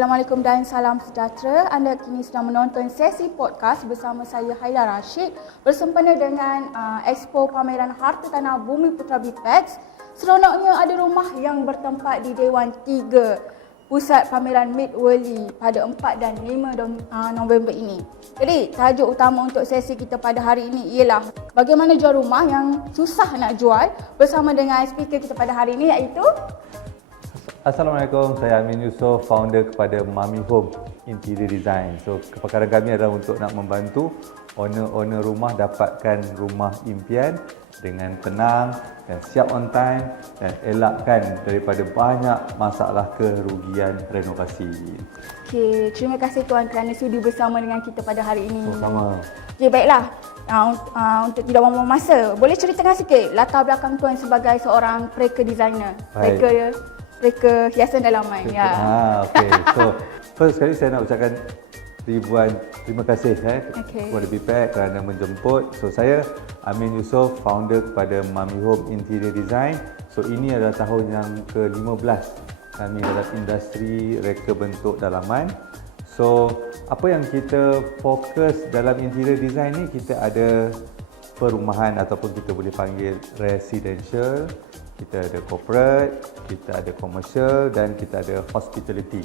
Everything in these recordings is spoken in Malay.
Assalamualaikum dan salam sejahtera. Anda kini sedang menonton sesi podcast bersama saya Haila Rashid bersempena dengan Expo Pameran Harta Tanah Bumi Putra BIPEX. Seronoknya ada rumah yang bertempat di Dewan 3 Pusat Pameran Mid-Worli pada 4 dan 5 November ini. Jadi, tajuk utama untuk sesi kita pada hari ini ialah bagaimana jual rumah yang susah nak jual bersama dengan speaker kita pada hari ini iaitu Assalamualaikum, saya Amin Yusof, founder kepada Mami Home Interior Design. So, kepakaran kami adalah untuk nak membantu owner-owner rumah dapatkan rumah impian dengan tenang dan siap on time dan elakkan daripada banyak masalah kerugian renovasi. Okey, terima kasih Tuan kerana sudi bersama dengan kita pada hari ini. Sama-sama. Okey, baiklah. Untuk tidak membuang masa, boleh ceritakan sikit latar belakang Tuan sebagai seorang reka designer, reka hiasan dalaman. Okey. So, first sekali saya nak ucapkan ribuan terima kasih kepada BIPEX kerana menjemput. So, saya Amin Yusof, founder kepada Mami Home Interior Design. So, ini adalah tahun yang ke-15 kami dalam industri reka bentuk dalaman. So, apa yang kita fokus dalam interior design ni, kita ada perumahan ataupun kita boleh panggil residential, kita ada corporate, kita ada commercial dan kita ada hospitality.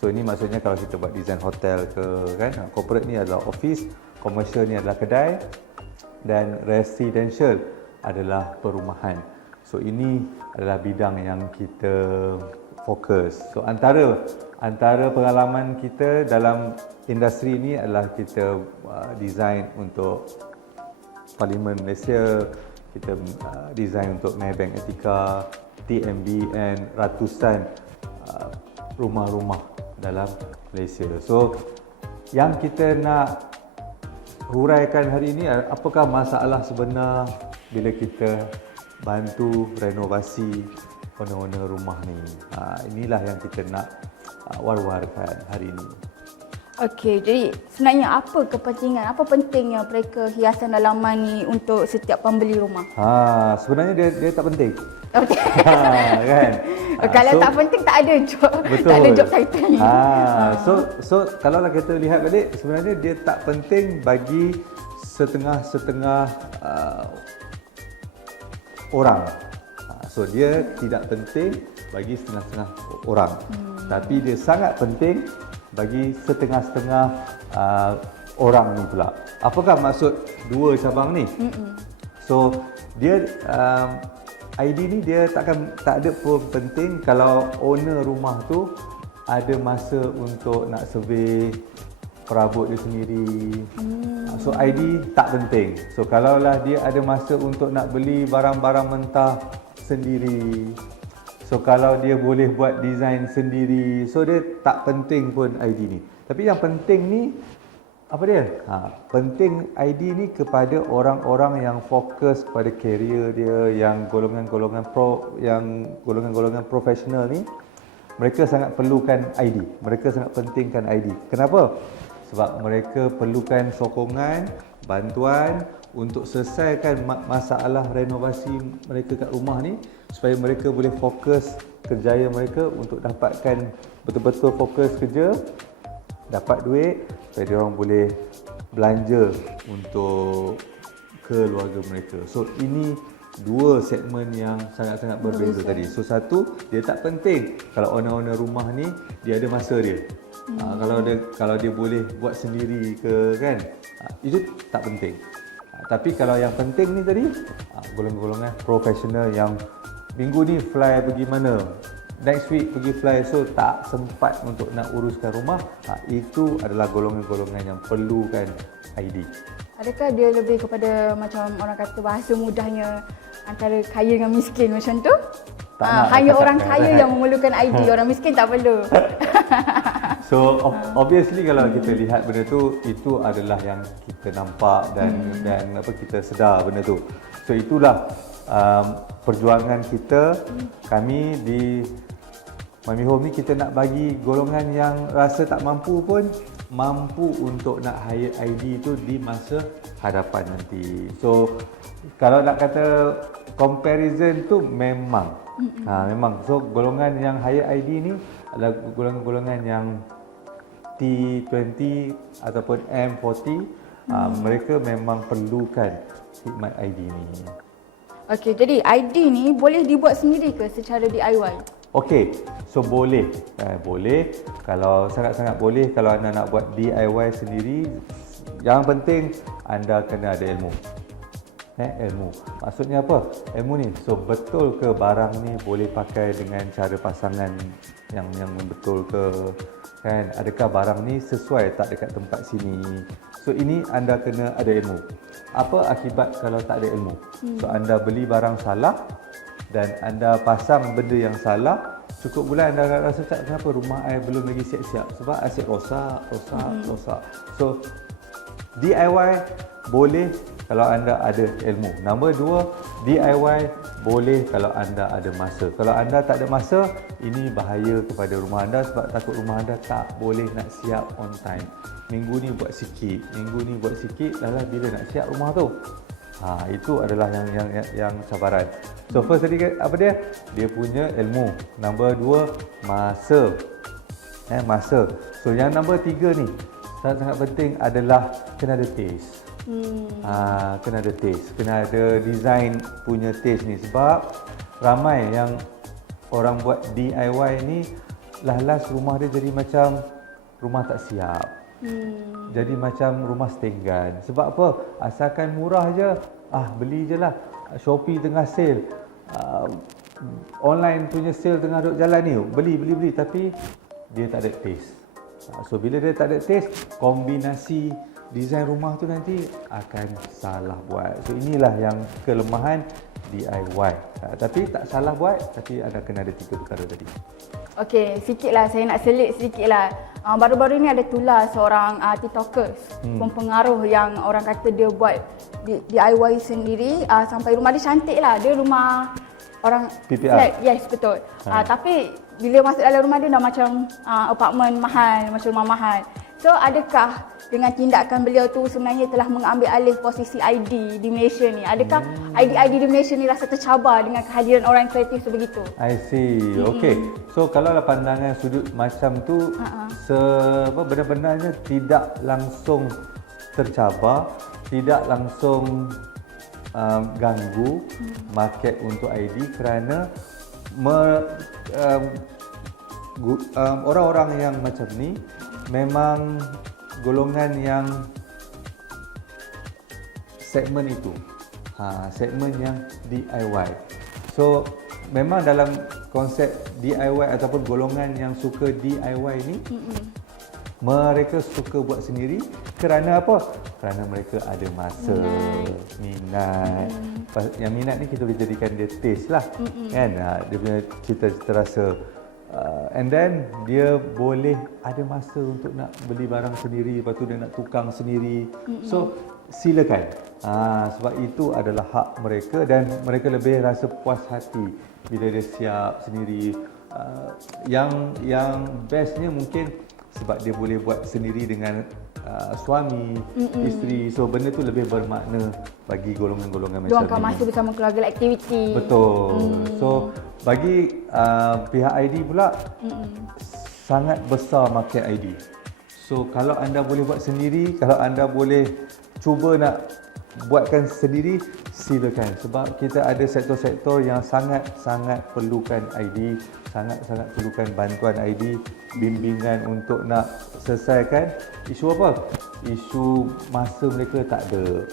So, ini maksudnya kalau kita buat design hotel ke kan, corporate ni adalah office, commercial ni adalah kedai dan residential adalah perumahan. So, ini adalah bidang yang kita fokus. So, antara pengalaman kita dalam industri ini adalah kita design untuk Parlimen Malaysia, kita design untuk Maybank Etiqa, TMBN, ratusan rumah-rumah dalam Malaysia. So, yang kita nak huraikan hari ini, apakah masalah sebenar bila kita bantu renovasi owner-owner rumah ni. Inilah yang kita nak war-warkan hari ini. Okey, jadi sebenarnya apa kepentingan, apa pentingnya reka hiasan dalaman ni untuk setiap pembeli rumah? Sebenarnya dia tak penting. Okey. Kan? Kalau tak penting tak ada job. Betul. Tak ada job title ni. So kalau kita lihat balik, sebenarnya dia tak penting bagi setengah-setengah orang. So dia tidak penting bagi setengah-setengah orang. Tapi dia sangat penting bagi setengah-setengah orang ni pula. Apakah maksud dua cabang ni? So dia ID ni dia tak ada pun penting kalau owner rumah tu ada masa untuk nak survey perabot dia sendiri. So ID tak penting. So kalaulah dia ada masa untuk nak beli barang-barang mentah sendiri, so kalau dia boleh buat design sendiri, so dia tak penting pun ID ni. Tapi yang penting ni apa dia? Penting ID ni kepada orang-orang yang fokus pada career dia, yang golongan-golongan profesional ni, mereka sangat perlukan ID. Mereka sangat pentingkan ID. Kenapa? Sebab mereka perlukan sokongan, bantuan untuk selesaikan masalah renovasi mereka kat rumah ni, supaya mereka boleh fokus kerjaya mereka untuk dapatkan betul-betul fokus kerja, dapat duit, supaya dia orang boleh belanja untuk keluarga mereka. So ini dua segmen yang sangat-sangat berbeza tadi. So satu, dia tak penting kalau owner-owner rumah ni dia ada masa dia. Kalau dia boleh buat sendiri ke kan, itu tak penting. Tapi kalau yang penting ni tadi, golongan-golongan profesional yang minggu ni fly pergi mana, next week pergi fly, so tak sempat untuk nak uruskan rumah, itu adalah golongan-golongan yang perlukan ID. Adakah dia lebih kepada macam orang kata bahasa mudahnya antara kaya dengan miskin macam tu? Hanya orang kaya yang memerlukan ID, orang miskin tak perlu. So obviously kalau kita lihat benda tu, itu adalah yang kita nampak dan kita sedar benda tu. So itulah perjuangan kita, kami di Mami Home ni, kita nak bagi golongan yang rasa tak mampu pun mampu untuk nak hire ID tu di masa hadapan nanti. So kalau nak kata comparison tu memang Memang. So golongan yang higher ID ni adalah golongan-golongan yang T20 ataupun M40. Mereka memang perlukan khidmat ID ni. Okey, jadi ID ni boleh dibuat sendiri ke secara DIY? Okey, so boleh. Boleh. Kalau sangat-sangat boleh kalau anda nak buat DIY sendiri. Yang penting anda kena ada ilmu. Ilmu. Maksudnya apa? Ilmu ni. So betul ke barang ni boleh pakai dengan cara pasangan yang betul ke? Kan? Adakah barang ni sesuai tak dekat tempat sini? So ini anda kena ada ilmu. Apa akibat kalau tak ada ilmu? So anda beli barang salah dan anda pasang benda yang salah, cukup bulan anda rasa kenapa rumah saya belum lagi siap-siap? Sebab asyik rosak. So DIY boleh kalau anda ada ilmu. Nombor 2, DIY boleh kalau anda ada masa. Kalau anda tak ada masa, ini bahaya kepada rumah anda sebab takut rumah anda tak boleh nak siap on time. Minggu ni buat sikit, lalu bila nak siap rumah tu? Itu adalah yang cabaran. So first tadi apa dia? Dia punya ilmu. Nombor 2, masa. Masa. So yang nombor 3 ni sangat penting adalah kena ada taste. Kena ada taste, kena ada design punya taste ni sebab ramai yang orang buat DIY ni last rumah dia jadi macam rumah tak siap. Jadi macam rumah setenggan. Sebab apa? Asalkan murah je, beli je lah. Shopee tengah sale, online punya sale tengah duk jalan ni, beli tapi dia tak ada taste. So bila dia tak ada taste, kombinasi design rumah tu nanti akan salah buat. So inilah yang kelemahan DIY. Tapi tak salah buat, tapi anda kena ada 3 perkara tadi. Okey, sikitlah saya nak selit sikitlah. Baru-baru ni ada tular seorang TikTokers, pempengaruh yang orang kata dia buat DIY sendiri sampai rumah dia cantik lah. Dia rumah orang PPR. flat. Yes, betul. Tapi bila masuk dalam rumah dia dah macam apartmen mahal, macam rumah mahal. So adakah dengan tindakan beliau tu sebenarnya telah mengambil alih posisi ID di Malaysia ni? Adakah ID di Malaysia ni rasa tercabar dengan kehadiran orang kreatif sebegitu? I see. Okay. So kalau pandangan sudut macam tu, benar-benarnya tidak langsung tercabar, tidak langsung ganggu market untuk ID kerana orang-orang yang macam ni memang golongan yang segmen itu, segmen yang DIY. So memang dalam konsep DIY ataupun golongan yang suka DIY ni, mereka suka buat sendiri kerana apa? Kerana mereka ada masa, minat. Yang minat ni kita boleh jadikan dia taste lah, kan? Dia punya cita-cita rasa. And then dia boleh ada masa untuk nak beli barang sendiri, lepas tu dia nak tukang sendiri. So silakan. Sebab itu adalah hak mereka dan mereka lebih rasa puas hati bila dia siap sendiri. Yang bestnya mungkin sebab dia boleh buat sendiri dengan suami, isteri. So benda tu lebih bermakna bagi golongan-golongan macam ni. Luangkan masa bersama keluarga, aktiviti. Betul. So bagi pihak ID pula, sangat besar market ID. So kalau anda boleh buat sendiri, kalau anda boleh cuba nak buatkan sendiri, silakan. Sebab kita ada sektor-sektor yang sangat-sangat perlukan ID, sangat-sangat perlukan bantuan ID, bimbingan untuk nak selesaikan. Isu apa? Isu masa mereka tak ada.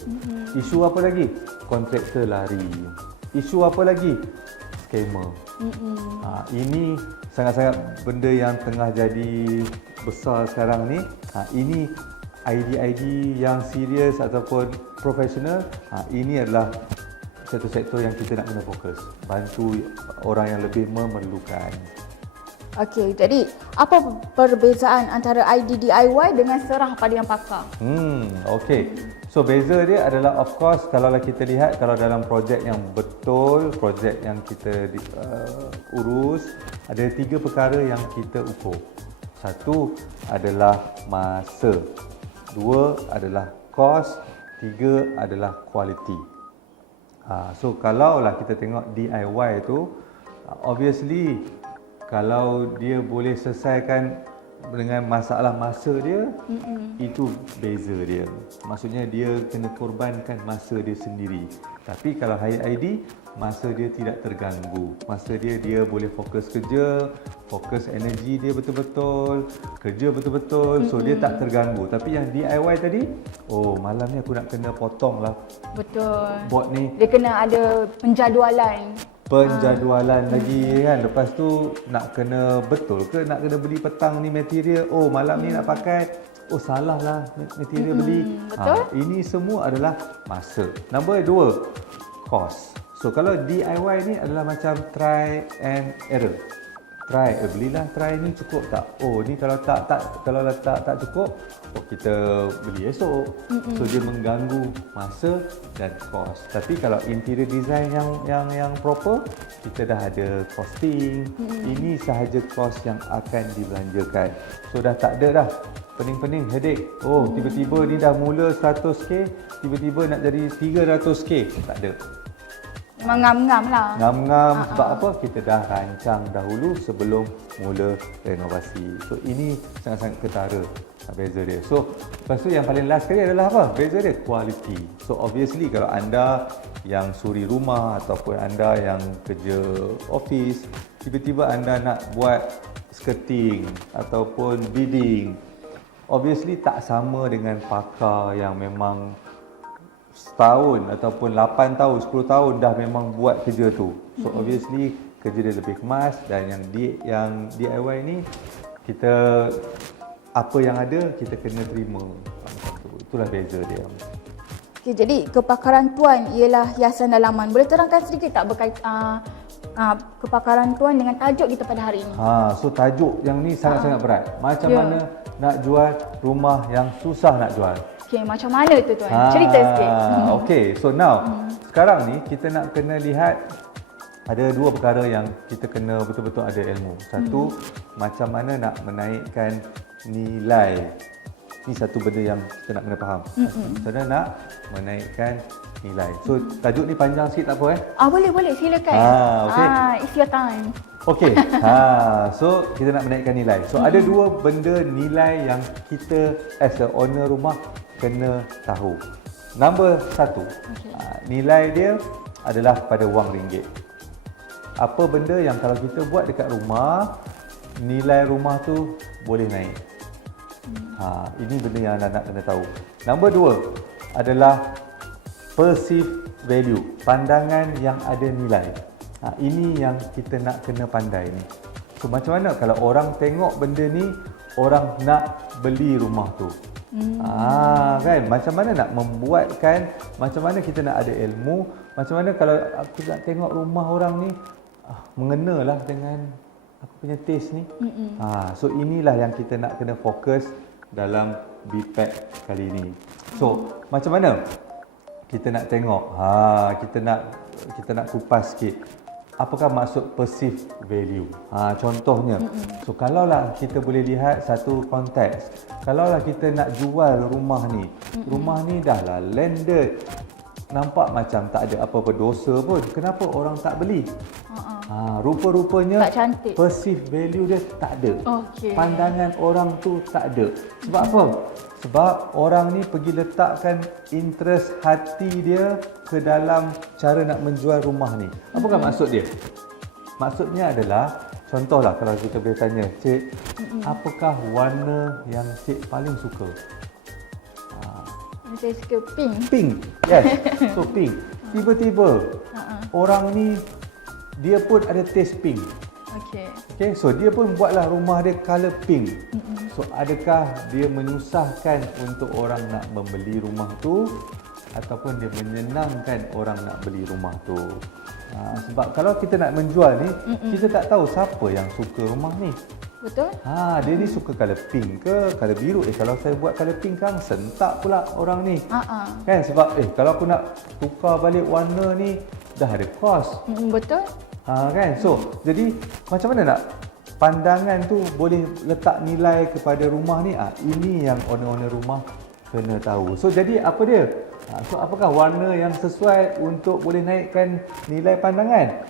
Isu apa lagi? Kontraktor lari. Isu apa lagi? Scammer. Ini sangat-sangat benda yang tengah jadi besar sekarang ni. Ini ID-ID yang serius ataupun profesional, ini adalah satu sektor yang kita nak kena fokus, bantu orang yang lebih memerlukan. Okey, jadi apa perbezaan antara ID DIY dengan serah pada yang pakar? Okey. So beza dia adalah, of course, kalau kita lihat, kalau dalam projek yang betul, projek yang kita urus, ada 3 perkara yang kita ukur. 1 adalah masa, 2 adalah kos, 3 adalah kualiti. So kalaulah kita tengok DIY tu, Obviously kalau dia boleh selesaikan dengan masalah masa dia, itu beza dia. Maksudnya dia kena korbankan masa dia sendiri. Tapi kalau High ID, masa dia tidak terganggu. Masa dia boleh fokus kerja, fokus energi dia betul-betul, kerja betul-betul, so dia tak terganggu. Tapi yang DIY tadi, malam ni aku nak kena potong lah Betul. board ni. Dia kena ada penjadualan. Lagi kan. Lepas tu nak kena betul ke nak kena beli petang ni material. Malam ni nak pakai. Salah lah material beli. Betul. Ini semua adalah masa. Nombor 2, cost. So kalau DIY ni adalah macam try and error. Belilah try ni cukup tak? Ni kalau tak cukup, kita beli esok. So dia mengganggu masa dan cost. Tapi kalau interior design yang proper, kita dah ada costing. Ini sahaja cost yang akan dibelanjakan. So dah tak ada dah pening-pening, headache. Tiba-tiba ni dah mula 100k, tiba-tiba nak jadi 300k. Tak ada. Memang ngam-ngam lah. Ngam-ngam sebab apa? Kita dah rancang dahulu sebelum mula renovasi. So ini sangat-sangat ketara beza dia. So lepas tu yang paling last sekali adalah apa? Beza dia quality. So obviously kalau anda yang suri rumah ataupun anda yang kerja office, tiba-tiba anda nak buat skirting ataupun beading, obviously tak sama dengan pakar yang memang setahun ataupun 8 tahun, 10 tahun dah memang buat kerja tu. So obviously kerja dia lebih kemas, dan yang DIY ni kita apa yang ada kita kena terima. Itulah beza dia. Okay, jadi kepakaran Tuan ialah hiasan dalaman. Boleh terangkan sedikit tak kepakaran Tuan dengan tajuk kita pada hari ini? So tajuk yang ni sangat-sangat berat. Macam mana nak jual rumah yang susah nak jual. Okay, macam mana tu Tuan? Cerita sikit. Okay, so now sekarang ni kita nak kena lihat ada dua perkara yang kita kena betul-betul ada ilmu. Satu, macam mana nak menaikkan nilai. Ini satu benda yang kita nak kena faham. Macam mana nak menaikkan nilai. So tajuk ni panjang sikit tak apa Boleh, silakan. Okay. It's your time. Okey. So kita nak menaikkan nilai. So ada dua benda nilai yang kita as a owner rumah kena tahu. Nombor 1, nilai dia adalah pada wang ringgit. Apa benda yang kalau kita buat dekat rumah, nilai rumah tu boleh naik. Ini benda yang anda nak kena tahu. Nombor 2 adalah perceived value, pandangan yang ada nilai. Ini yang kita nak kena pandai ni. So macam mana kalau orang tengok benda ni, orang nak beli rumah tu. Kan, macam mana nak membuatkan, macam mana kita nak ada ilmu, macam mana kalau aku nak tengok rumah orang ni mengenalah dengan aku punya taste ni. So inilah yang kita nak kena fokus dalam BPAC kali ini. So macam mana kita nak tengok, kita nak kupas sikit. Apakah maksud perceived value? Contohnya, so kalaulah kita boleh lihat satu konteks, kalaulah kita nak jual rumah ni, rumah ni dah lah landed, nampak macam tak ada apa-apa dosa pun, kenapa orang tak beli? Rupa-rupanya tak cantik. Perceived value dia tak ada. Okay. Pandangan orang tu tak ada. Sebab apa? Sebab orang ni pergi letakkan interest hati dia ke dalam cara nak menjual rumah ni. Apakah maksud dia? Maksudnya adalah, contohlah kalau kita boleh tanya, Cik, apakah warna yang Cik paling suka? Saya suka pink. Pink. Yes. So pink. Tiba-tiba orang ni dia pun ada taste pink. Okay, so dia pun buatlah rumah dia colour pink. So adakah dia menyusahkan untuk orang nak membeli rumah tu, ataupun dia menyenangkan orang nak beli rumah tu? Sebab kalau kita nak menjual ni, kita tak tahu siapa yang suka rumah ni. Betul? Dia ni suka colour pink ke colour biru? Kalau saya buat colour pink kan sentak pula orang ni. Kan, sebab kalau aku nak tukar balik warna ni dah ada kos. Betul? Kan, so jadi macam mana nak pandangan tu boleh letak nilai kepada rumah ni? Ini yang owner-owner rumah kena tahu. So jadi apa dia? So apakah warna yang sesuai untuk boleh naikkan nilai pandangan?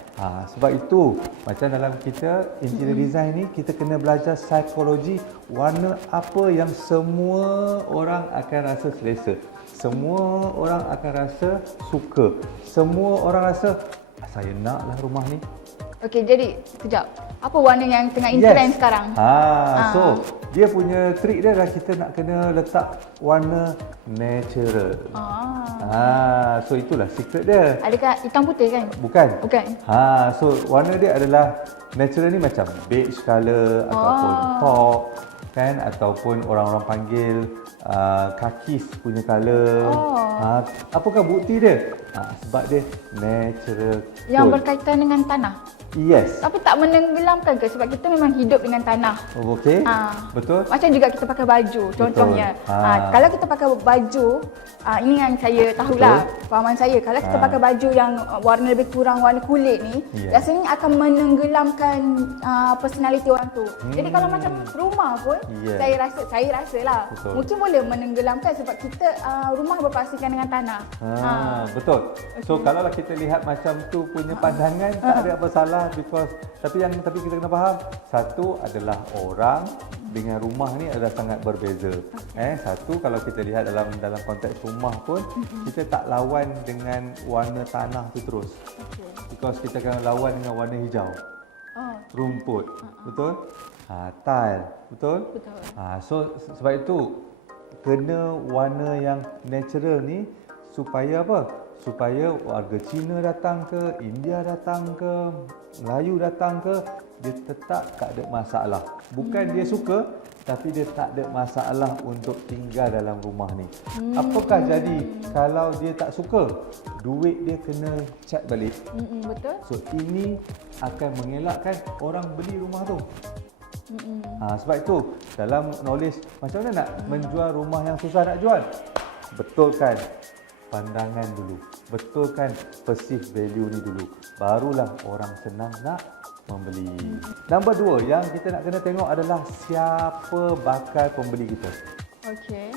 Sebab itu macam dalam kita interior design ni kita kena belajar psikologi warna apa yang semua orang akan rasa selesa. Semua orang akan rasa suka. Semua orang rasa saya naklah rumah ni. Okey, jadi sekejap. Apa warna yang tengah in trend sekarang? So dia punya trik dia adalah kita nak kena letak warna natural. So itulah secret dia. Adakah hitam putih kan? Bukan. Bukan. So warna dia adalah natural ni macam beige color ataupun taupe kan, ataupun orang-orang panggil kakis punya color. Apakah bukti dia? Sebab dia natural. Yang berkaitan dengan tanah. Yes. Tapi tak menenggelamkan ke? Sebab kita memang hidup dengan tanah. Okey. Betul. Macam juga kita pakai baju contohnya. Kalau kita pakai baju, ini yang saya tahulah, fahaman saya. Kalau kita pakai baju yang warna lebih kurang warna kulit ni, biasanya akan menenggelamkan personality orang tu. Jadi kalau macam rumah pun, saya rasa lah, mungkin boleh menenggelamkan sebab kita rumah berpastikan dengan tanah. Betul. So kalau kita lihat macam tu punya pandangan, tak ada apa salah, because tapi kita kena faham, satu adalah orang dengan rumah ni adalah sangat berbeza. Satu, kalau kita lihat dalam konteks rumah pun, kita tak lawan dengan warna tanah tu terus. Because kita akan lawan dengan warna hijau. Rumput. Betul? Tile. Betul? So sebab itu kena warna yang natural ni supaya apa? Supaya warga Cina datang ke, India datang ke, Melayu datang ke, dia tetap tak ada masalah. Bukan dia suka, tapi dia tak ada masalah untuk tinggal dalam rumah ni. Apakah jadi kalau dia tak suka? Duit dia kena check balik. Betul. So ini akan mengelakkan orang beli rumah tu. Sebab itu dalam knowledge macam mana nak menjual rumah yang susah nak jual, betulkan pandangan dulu, betulkan perceived value ni dulu, barulah orang senang nak membeli. Nombor dua yang kita nak kena tengok adalah siapa bakal pembeli kita. Okey.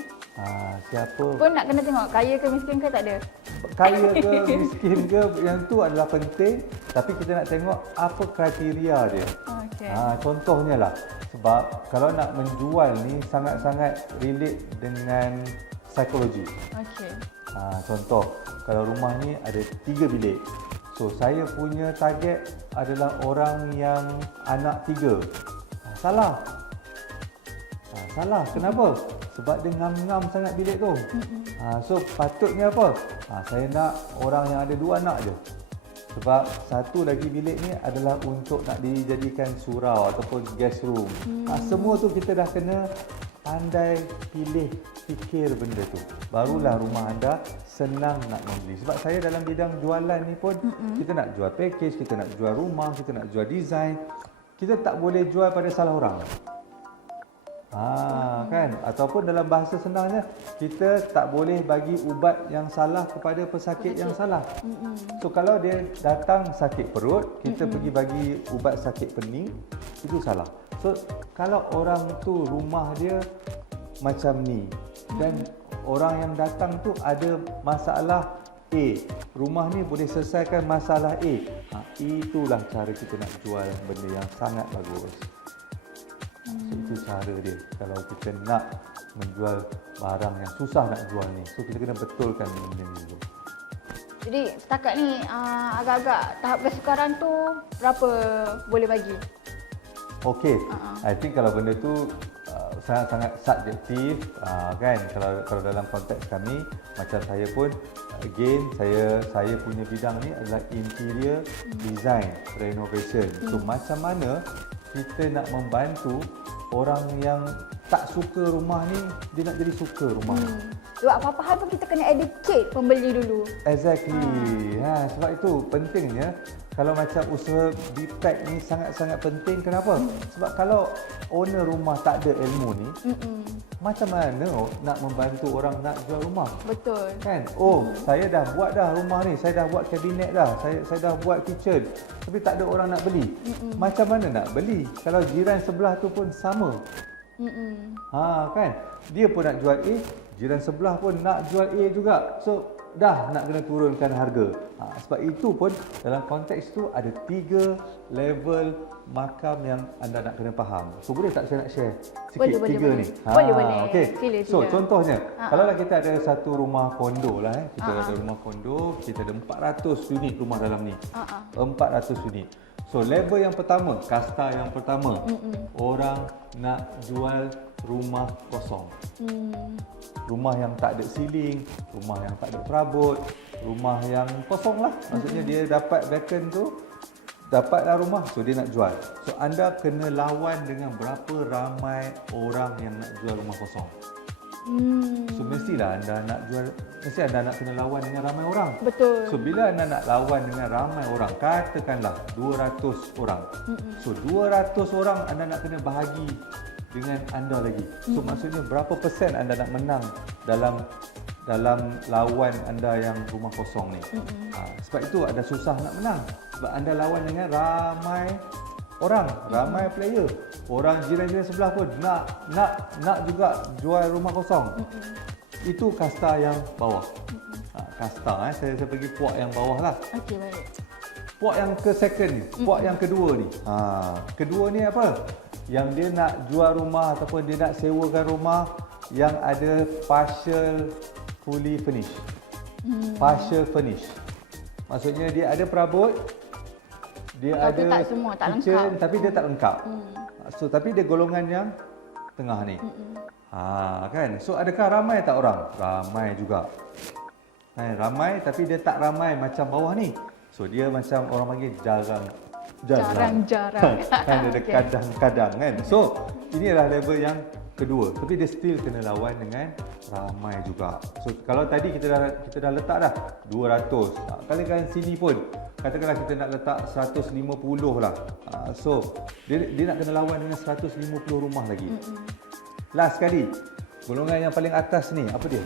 Siapa Pun nak kena tengok kaya ke miskin ke tak ada. Kaya ke miskin ke, yang tu adalah penting, tapi kita nak tengok apa kriteria dia. Contohnya lah, sebab kalau nak menjual ni sangat-sangat relate dengan psikologi. Contoh, kalau rumah ni ada 3 bilik. So saya punya target adalah orang yang anak 3. Salah. Salah. Kenapa? Sebab dia ngam-ngam sangat bilik tu. So patutnya apa? Saya nak orang yang ada 2 anak je. Sebab satu lagi bilik ni adalah untuk nak dijadikan surau ataupun guest room. Semua tu kita dah kena pandai pilih, fikir benda tu. Barulah rumah anda senang nak membeli. Sebab saya dalam bidang jualan ni pun, kita nak jual package, kita nak jual rumah, kita nak jual design. Kita tak boleh jual pada salah orang. Kan? Ataupun dalam bahasa senangnya, kita tak boleh bagi ubat yang salah kepada pesakit yang salah. So kalau dia datang sakit perut, kita pergi bagi ubat sakit pening, itu salah. So kalau orang tu rumah dia macam ni dan orang yang datang tu ada masalah A, rumah ni boleh selesaikan masalah A, itulah cara kita nak jual benda yang sangat bagus. So, itu cara dia kalau kita nak menjual barang yang susah nak jual ni. So kita kena betulkan benda ni dulu. Jadi setakat ni agak-agak tahap kesukaran tu berapa boleh bagi? Okey, I think kalau benda tu sangat-sangat subjektif, kan. Kalau dalam konteks kami, macam saya pun, again saya punya bidang ni adalah interior design renovation. So macam mana kita nak membantu orang yang tak suka rumah ni, dia nak jadi suka rumah ni. Sebab apa-apa hal pun kita kena educate pembeli dulu. Exactly. Sebab itu pentingnya kalau macam usaha BPAC ni sangat-sangat penting. Kenapa? Sebab kalau owner rumah tak ada ilmu ni, macam mana nak membantu orang nak jual rumah? Betul. Kan? Saya dah buat dah rumah ni, saya dah buat kabinet dah, saya dah buat kitchen, tapi tak ada orang nak beli. Macam mana nak beli kalau jiran sebelah tu pun sama? Kan? Dia pun nak jual A, jiran sebelah pun nak jual A juga. So dah nak kena turunkan harga. Sebab itu pun dalam konteks tu ada 3 level makam yang anda nak kena faham. So boleh tak saya nak share sikit tiga ni? Boleh. Okay. Sila. So contohnya, kalau lah kita ada satu rumah kondo lah kita ada rumah kondo, kita ada 400 unit rumah dalam ni. 400 unit. So level yang pertama, kasta yang pertama, orang nak jual rumah kosong. Rumah yang tak ada ceiling, rumah yang tak ada perabot, rumah yang kosong lah. Maksudnya dia dapat vacant tu, dapatlah rumah, so dia nak jual. So anda kena lawan dengan berapa ramai orang yang nak jual rumah kosong. So mestilah anda nak jual, mesti anda nak kena lawan dengan ramai orang. Betul. So bila anda nak lawan dengan ramai orang, katakanlah 200 orang. So 200 orang anda nak kena bahagi dengan anda lagi. So maksudnya berapa persen anda nak menang dalam lawan anda yang rumah kosong ni. Sebab itu ada susah nak menang. Sebab anda lawan dengan ramai orang, ramai player. Orang jiran-jiran sebelah pun nak juga jual rumah kosong. Itu kasta yang bawah. Kasta saya pergi puak yang bawah lah. Okey, baik. Puak yang ke second ni, puak yang kedua ni. Kedua ni apa? Yang dia nak jual rumah ataupun dia nak sewakan rumah yang ada partial fully furnished. Partial furnished. Maksudnya dia ada perabot, dia ada tak semua, tak kitchen, lengkap. tapi dia tak lengkap. So tapi dia golongan yang tengah ni. Kan? So adakah ramai tak orang? Ramai juga. Ramai tapi dia tak ramai macam bawah ni. So dia macam orang panggil jarang. Kan ada kadang-kadang kan. So inilah level yang kedua. Tapi dia still kena lawan dengan ramai juga. So kalau tadi kita dah letak dah 200. Kali-kali sini pun katakanlah kita nak letak 150 lah. So dia nak kena lawan dengan 150 rumah lagi. Last sekali, golongan yang paling atas ni apa dia?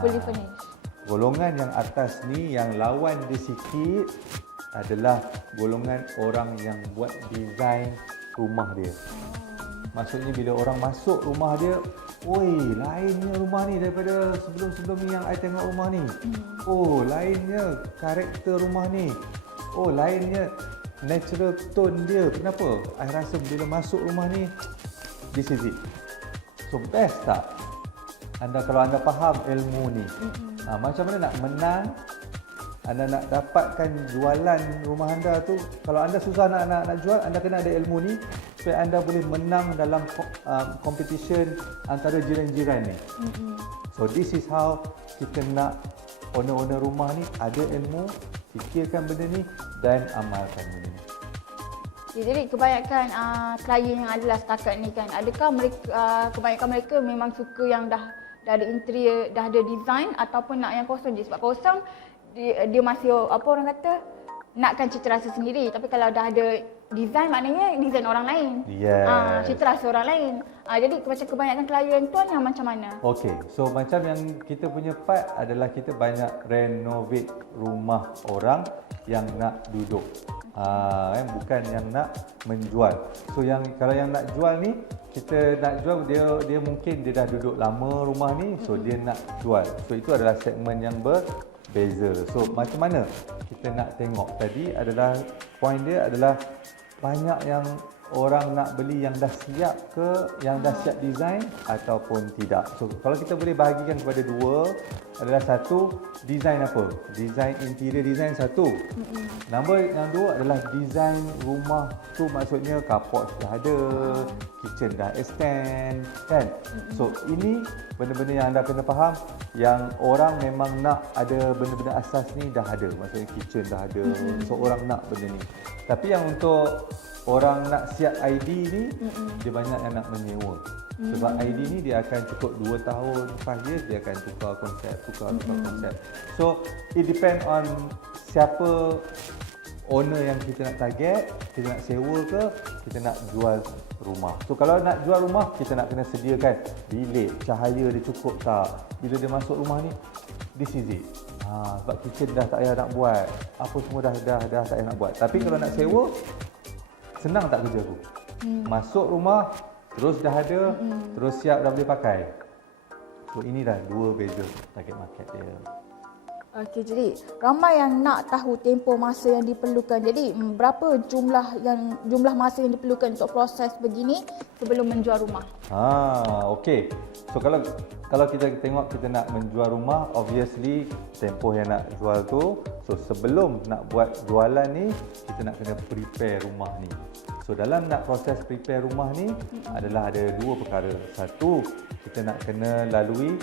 Fully furnished. Golongan yang atas ni yang lawan dia sikit adalah golongan orang yang buat design rumah dia. Maksudnya bila orang masuk rumah dia, oi, lainnya rumah ni daripada sebelum-sebelum ni yang I tengok rumah ni. Oh, lainnya karakter rumah ni. Oh, lainnya natural tone dia. Kenapa? I rasa bila masuk rumah ni, this is it. So best tak? Kalau anda faham ilmu ni, macam mana nak menang, anda nak dapatkan jualan rumah anda tu. Kalau anda susah nak jual, anda kena ada ilmu ni supaya anda boleh menang dalam competition antara jiran-jiran ni. So this is how kita nak owner-owner rumah ni ada ilmu, fikirkan benda ni dan amalkan benda ni. Jadi kebanyakan klien yang adalah setakat ni kan, adakah mereka kebanyakan mereka memang suka yang dah ada interior, dah ada design ataupun nak yang kosong je? Sebab kosong dia masih apa orang kata nakkan cita rasa sendiri, tapi kalau dah ada design maknanya design orang lain. Cita rasa orang lain. Jadi macam kebanyakan klien tuan yang macam mana? Okey, so macam yang kita punya part adalah kita banyak renovate rumah orang yang nak duduk. Bukan yang nak menjual. So kalau yang nak jual ni, kita nak jual dia mungkin dia dah duduk lama rumah ni, so dia nak jual. So itu adalah segmen yang berbeza. So macam mana kita nak tengok tadi adalah point dia adalah banyak yang orang nak beli yang dah siap ke, yang dah siap design ataupun tidak. So kalau kita boleh bahagikan kepada dua, adalah satu, design apa? Design interior design satu. Nombor yang dua adalah design rumah tu, maksudnya carport dah ada, kitchen dah extend kan. So ini benda-benda yang anda kena faham, yang orang memang nak ada benda-benda asas ni dah ada, maksudnya kitchen dah ada. So orang nak benda ni. Tapi yang untuk orang nak siap ID ni, dia banyak yang nak menyewa. Sebab ID ni dia akan cukup 2 tahun, 5 years dia akan tukar konsep. So it depend on siapa owner yang kita nak target, kita nak sewa ke, kita nak jual rumah. So kalau nak jual rumah, kita nak kena sediakan bilik, cahaya dia cukup tak, bila dia masuk rumah ni, this is it. Sebab kitchen dah tak payah nak buat, apa semua dah tak payah nak buat. Tapi kalau nak sewa, senang tak kerja tu? Masuk rumah, terus dah ada, terus siap dah boleh pakai. So ini dah dua beza target market dia. Okey, jadi ramai yang nak tahu tempoh masa yang diperlukan. Jadi berapa jumlah masa yang diperlukan untuk proses begini sebelum menjual rumah? Okey. So kalau kita tengok kita nak menjual rumah, obviously tempoh yang nak jual tu, so sebelum nak buat jualan ni, kita nak kena prepare rumah ni. So dalam nak proses prepare rumah ni adalah ada dua perkara. Satu, kita nak kena lalui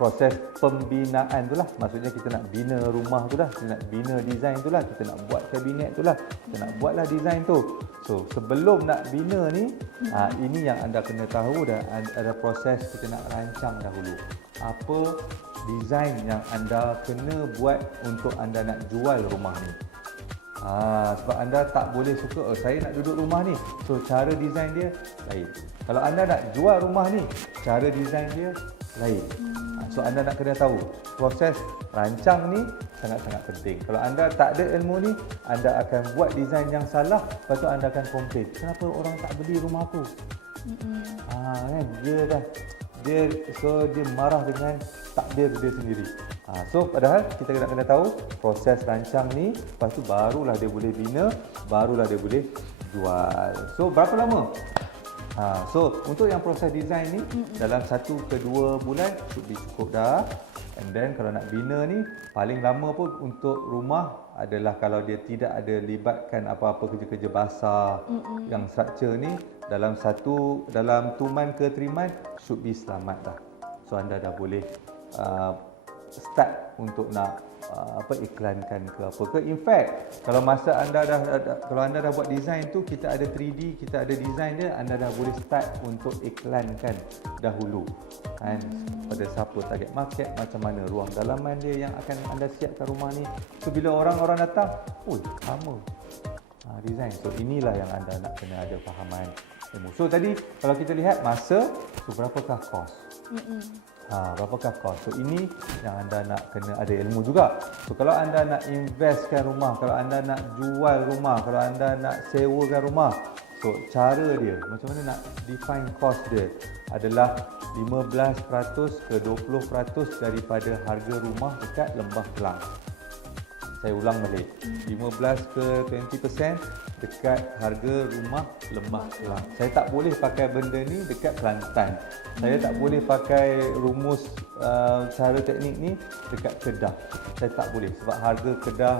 proses pembinaan tu lah. Maksudnya kita nak bina rumah tu lah, kita nak bina design tu lah, kita nak buat kabinet tu lah, kita nak buatlah design tu. So sebelum nak bina ni, ini yang anda kena tahu dah, ada proses kita nak rancang dahulu. Apa design yang anda kena buat untuk anda nak jual rumah ni. Sebab anda tak boleh suka, saya nak duduk rumah ni, so cara design dia lain. Kalau anda nak jual rumah ni, cara design dia lain. So anda nak kena tahu proses rancang ni sangat-sangat penting. Kalau anda tak ada ilmu ni, anda akan buat design yang salah, lepas tu anda akan komplain, kenapa orang tak beli rumah aku? Kan dia marah dengan takdir dia sendiri. So padahal kita kena tahu proses rancang ni, lepas tu barulah dia boleh bina, barulah dia boleh jual. So berapa lama? So untuk yang proses design ni dalam 1 ke 2 bulan should be cukup dah. And then kalau nak bina ni paling lama pun untuk rumah adalah kalau dia tidak ada libatkan apa-apa kerja-kerja basah yang structure ni, dalam 2 month ke 3 month should be selamat dah. So anda dah boleh start untuk nak iklankan ke apa ke. In fact, kalau masa anda dah buat design tu, kita ada 3D, kita ada design dia, anda dah boleh start untuk iklankan dahulu kan, pada siapa target market, macam mana ruang dalaman dia yang akan anda siapkan rumah ni. So bila orang-orang datang, sama design. So inilah yang anda nak kena ada fahaman ilmu. So tadi kalau kita lihat masa, so berapakah kos? Berapakah kos? So ini yang anda nak kena ada ilmu juga. So kalau anda nak investkan rumah, kalau anda nak jual rumah, kalau anda nak sewakan rumah, so cara dia, macam mana nak define cost dia adalah 15% ke 20% daripada harga rumah dekat Lembah Kelang. Saya ulang balik, 15 ke 20% dekat harga rumah Lembah Kelang. Saya tak boleh pakai benda ni dekat Kelantan. Saya tak boleh pakai rumus cara teknik ni dekat Kedah. Saya tak boleh sebab harga Kedah,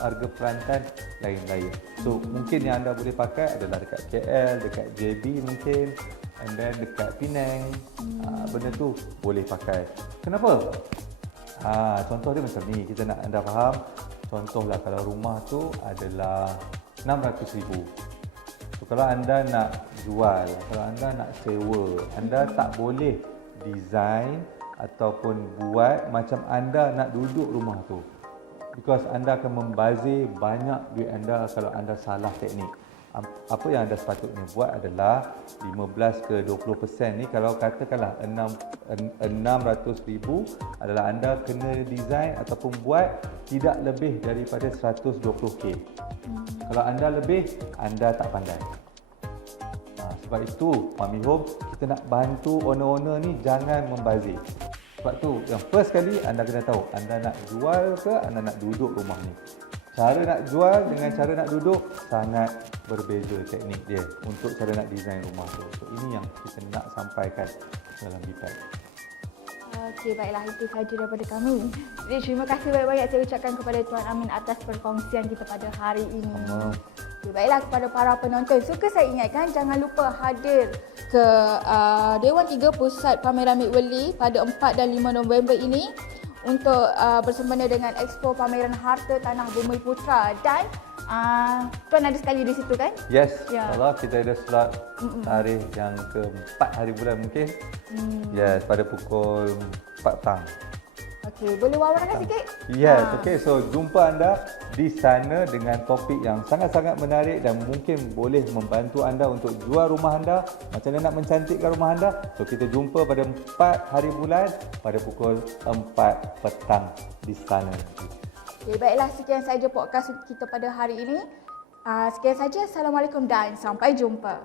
harga Kelantan lain-lain. So mungkin yang anda boleh pakai adalah dekat KL, dekat JB mungkin, and then dekat Penang. Benda tu boleh pakai. Kenapa? Contoh dia macam ni, kita nak anda faham. Contohlah kalau rumah tu adalah 600,000. So kalau anda nak jual, kalau anda nak sewa, anda tak boleh design ataupun buat macam anda nak duduk rumah tu. Because anda akan membazir banyak duit anda kalau anda salah teknik. Apa yang anda sepatutnya buat adalah 15 ke 20% ni, kalau katakanlah 600,000 adalah anda kena design ataupun buat tidak lebih daripada 120k. Kalau anda lebih, anda tak pandai. Sebab itu Mami Home, kita nak bantu owner-owner ni jangan membazir. Sebab tu yang first kali anda kena tahu, anda nak jual ke anda nak duduk rumah ni. Cara nak jual dengan cara nak duduk sangat berbeza teknik dia untuk cara nak design rumah tu. So ini yang kita nak sampaikan dalam BPAC. Okey, baiklah, itu sahaja daripada kami. Jadi terima kasih banyak-banyak saya ucapkan kepada Tuan Amin atas perkongsian kita pada hari ini. Okay, baiklah, kepada para penonton, suka saya ingatkan jangan lupa hadir ke Dewan 3 Pusat Pameran Midweli pada 4 dan 5 November ini untuk bersempena dengan Expo Pameran Harta Tanah Bumi Putra. Dan Tuan ada sekali di situ kan? Yes, insyaAllah kita ada slot tarikh yang ke-4 hari bulan mungkin. Yes, pada pukul 4 petang. Okey, boleh wawarkan sikit? Yes, okey. So jumpa anda di sana dengan topik yang sangat-sangat menarik dan mungkin boleh membantu anda untuk jual rumah anda, macam mana nak mencantikkan rumah anda. So kita jumpa pada 4 hari bulan pada pukul 4 petang di sana. Okay, baiklah, sekian saja podcast kita pada hari ini. Sekian saja. Assalamualaikum dan sampai jumpa.